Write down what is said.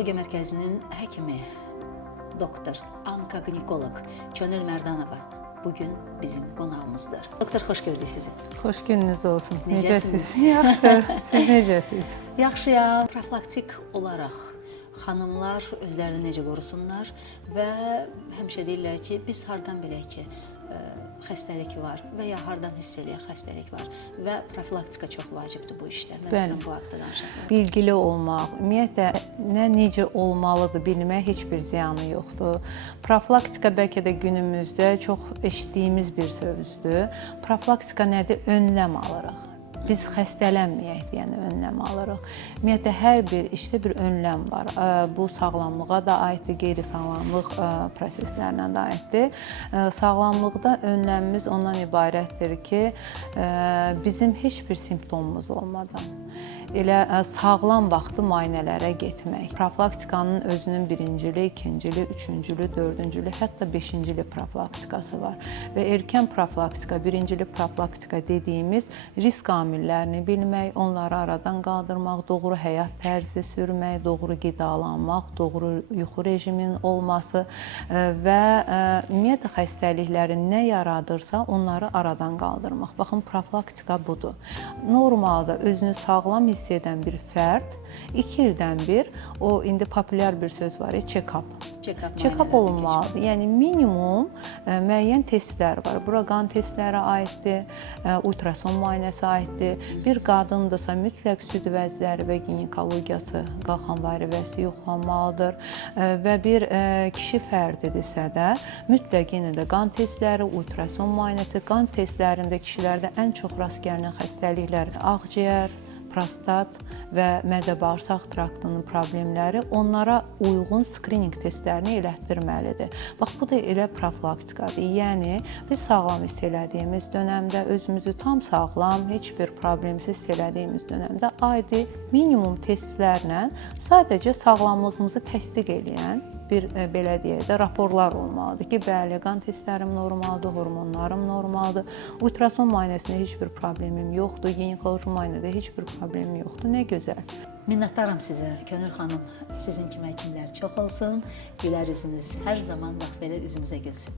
Ginekologiya Mərkəzinin həkimi, doktor, onkoginekoloq Könül Mərdanova bugün bizim qonağımızdır. Doktor, xoş gördük sizi. Xoş gününüz olsun. Necəsiniz? Yaxşı. Siz necəsiniz? Yaxşıyam. Profilaktik olaraq xanımlar özlərini necə qorusunlar və həmişə deyirlər ki, biz hardan bilək ki, xəstəlik var və ya hardan hiss eləyək xəstəlik var və profilaktika çox vacibdir bu işdə. Mən sizdən bu haqda danışacağam. Bilgili olmaq, ümumiyyətlə nə necə olmalıdır bilmək heç bir ziyanı yoxdur. Profilaktika bəlkə də günümüzdə çox eşitdiyimiz bir sözdür. Profilaktika nədir? Önləm alırıq. Biz xəstələnməyək deyən önləm alırıq. Ümumiyyətlə, hər bir işdə bir önləm var. Bu sağlamlığa da aiddir, qeyri-sağlamlıq proseslərinə də aiddir. Sağlamlıqda önləmimiz ondan ibarətdir ki, bizim heç bir simptomumuz olmadan elə sağlam vaxtı müayinələrə getmək. Profilaktikanın özünün birincili, ikincili, üçüncülü, dördüncülü, hətta beşincili profilaktikası var. Və erkən profilaktika, birincili profilaktika dediyimiz risk amillərini bilmək, onları aradan qaldırmaq, doğru həyat tərzi sürmək, doğru qidalanmaq, doğru yuxu rejiminin olması və ümumiyyətlə xəstəliklərin nə yaradırsa onları aradan qaldırmaq. Baxın, profilaktika budur. Normalda özünü sağlam hiss edən bir fərd 2 ildən bir, o indi populyar bir söz var, check-up. Check-up olunmalıdır. Yəni minimum müəyyən testlər var. Bura qan testləri aiddir, ultrason müayinəsi aiddir. Bir qadındırsa mütləq süd vəzləri və ginekologiyası, qalxan varisəsi yoxlanmalıdır və bir kişi fərdidirsə də mütləq yenə də qan testləri, ultrason müayinəsi, qan testlərində kişilərdə ən çox rast gəlinən xəstəliklər ağciyər, prostat və mədə-bağırsaq traktının problemləri onlara uyğun skrininq testlərini elətdirməlidir. Bax, bu da elə profilaktikadır. Yəni, biz sağlam hiss elədiyimiz dönəmdə, özümüzü tam sağlam, heç bir problemsiz hiss elədiyimiz dönəmdə adi minimum testlərlə sadəcə sağlamlığımızı təsdiq edən bir, belə deyək də, raporlar olmalıdır ki, bəli, qan testlərim normaldır, hormonlarım normaldır, ultrason müayinəsində heç bir problemim yoxdur, ginekoloji müayinədə heç bir problemim yoxdur. Nə gözəl. Minnətdaram sizə, Könül xanım. Sizin kimi həkimlər çox olsun. Gülər üzünüz hər zaman bax belə üzümüzə gülsün.